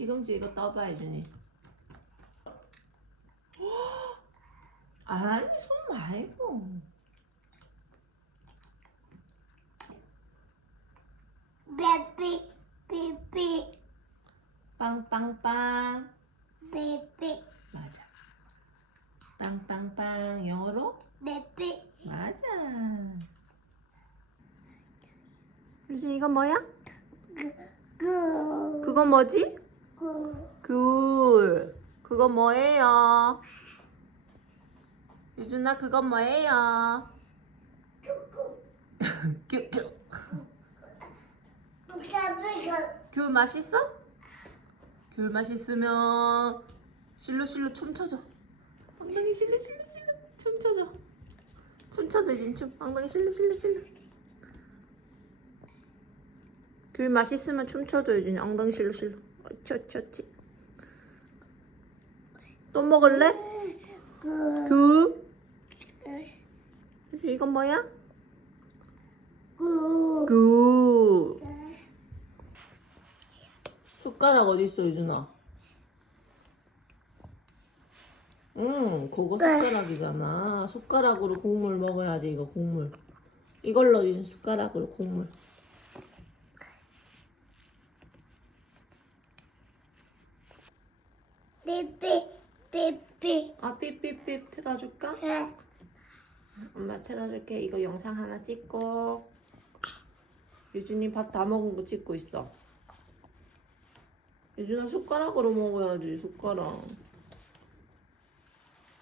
누룽지 이거 떠봐 유준이. 아니 손 말고. 베비 베비 빵빵빵. 베비 맞아. 빵빵빵 영어로? 베비 맞아. 유준이 이건 뭐야? 구 그건 뭐지? 구 귤. 그건 뭐예요? 유준아 그건 뭐예요? 귤. 귤. 귤 맛있어? 귤 맛있으면 실루실루 춤춰줘. 엉덩이 실루실루 실루 춤춰줘. 춤춰줘 이진 춤. 엉덩이 실루실루 실루. 귤 맛있으면 춤춰줘 유진이 엉덩이 실루실루. 어쩌쩌치. 또 먹을래? 귤. 유진 이건 뭐야? 구 귤. 숟가락 어디 있어 유준아? 응, 그거 숟가락이잖아. 숟가락으로 국물 먹어야지 이거 국물. 이걸로 유준 숟가락으로 국물. 베비 베비 아 삐삐삐 틀어줄까? 엄마 틀어줄게. 이거 영상 하나 찍고. 유준이 밥 다 먹은 거 찍고 있어. 유준아 숟가락으로 먹어야지 숟가락.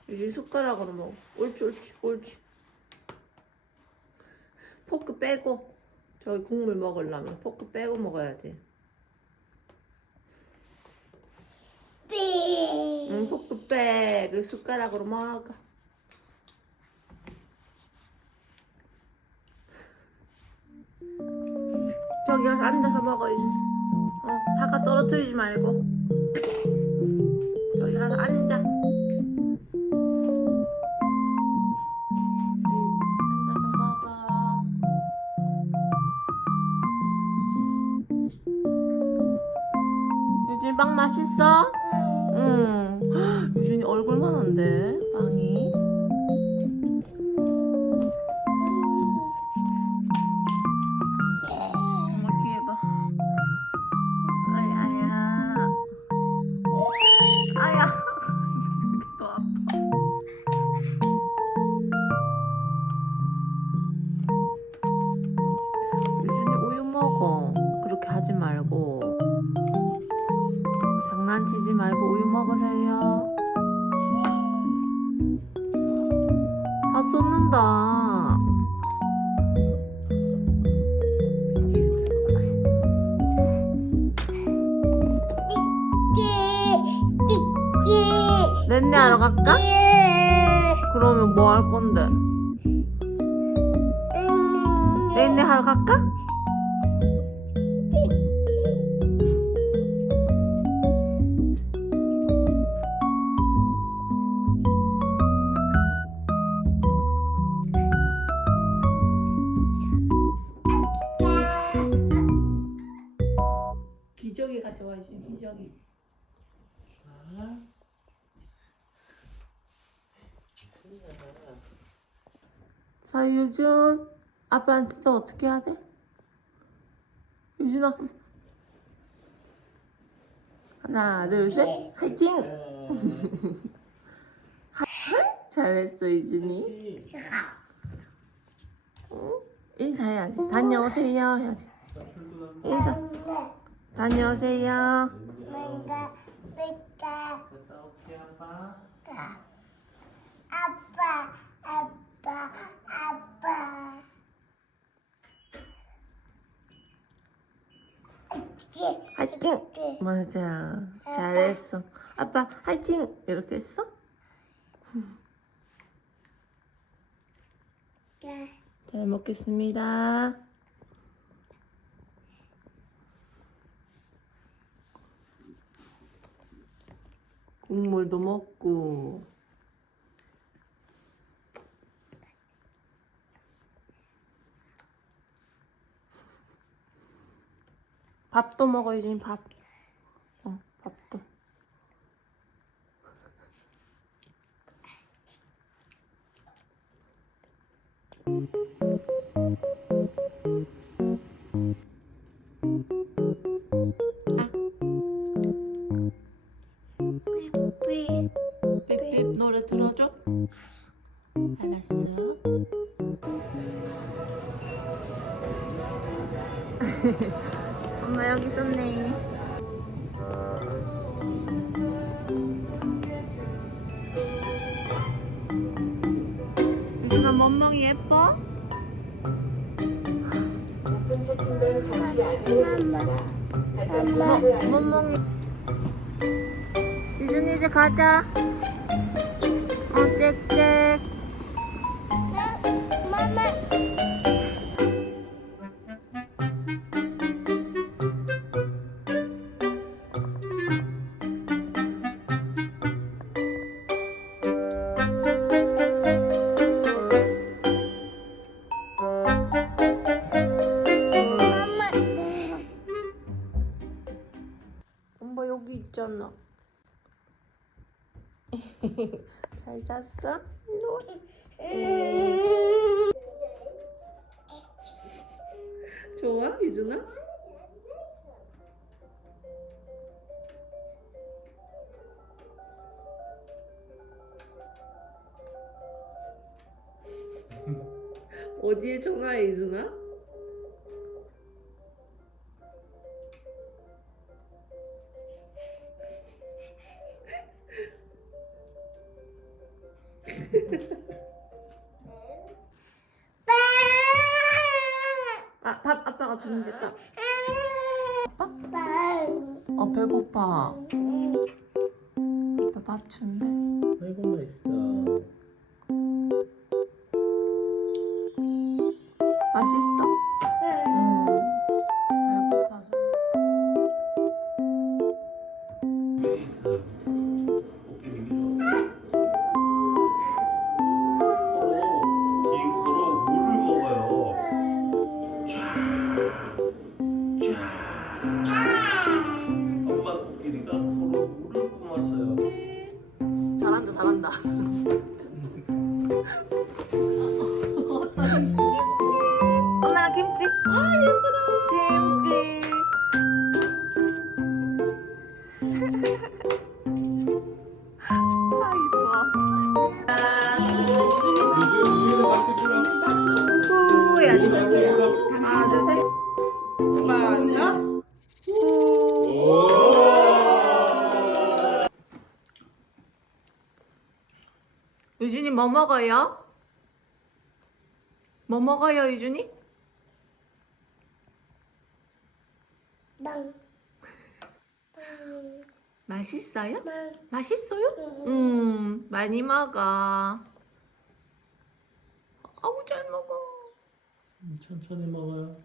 유준 숟가락으로 먹어. 옳지 옳지 옳지. 포크 빼고 저기 국물 먹으려면 포크 빼고 먹어야 돼. 응 포크 빼. 그 숟가락으로 먹어. 저기 가서 앉아서 먹어 유준. 어 사과 떨어뜨리지 말고. 저기 가서 앉아. 빵 맛있어? 응. 헉, 유준이 얼굴만 한데 빵이. 먹으세요. 다 쏟는다. 띠띠 렌네 하러 갈까? 그러면 뭐 할 건데? 렌네 하러 갈까? 자 유준 아빠한테 또 어떻게 해야 돼? 유준아. 하나 둘셋. 화이팅! 잘했어 유준이. 응? 인사해야지. 다녀오세요 해야지. 인사. 다녀오세요. 뭔가 올게 아빠. 아빠 아빠. 아빠 이렇게 화이팅! 맞아. 잘했어. 아빠 화이팅! 이렇게 했어? 잘 먹겠습니다. 국물도 먹고 밥도 먹어 유진 밥. 어 밥도. 삐삐 노래 들어줘. 알았어. 여기 있었네. 유준아 멍멍이 예뻐? 멍멍이. 유준이 이제 가자. 있잖아. 잘 잤어? 좋아 유준아? 어디에 전화해 유준아? 아 밥 아빠가 주는겠다. 어 배고파. 아빠 밥 준대. 아이고 맛있어. 맛있어? 잘 뭐 먹어요? 뭐 먹어요 유준이? 빵. 맛있어요? 빵. 맛있어요? 음 많이 먹어 아우 잘 먹어 천천히 먹어요.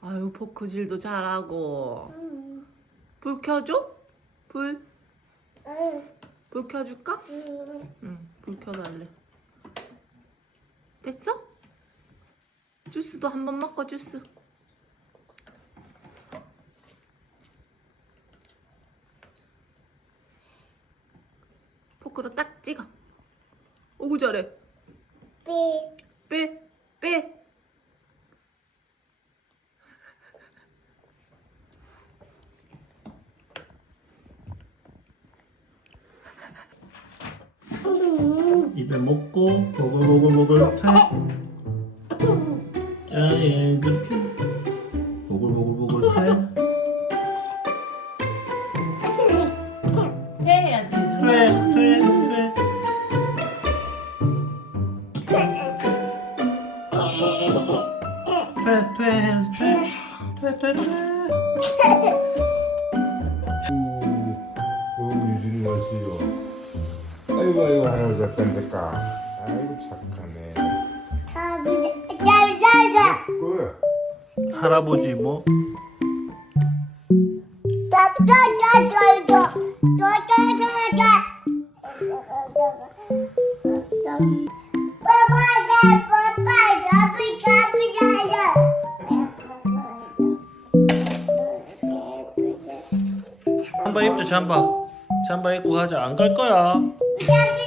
아유 포크질도 잘하고 불 켜줘? 불? 불 켜줄까? 응, 불 켜달래. 됐어? 주스도 한 번 먹고 주스. 포크로 딱 찍어. 오구 잘해. 삐. 빼, 빼. 입에 먹고 보글보글보글 퇴. 자, 그렇게 보글보글보글 퇴. 아이고 아이고 할아버지 잠깐 잠깐. 아이고 착하네. 그 할아버지 뭐? 잠바 입자 잠바. 잠바 입고 가자. 안 갈 거야. 삐까삐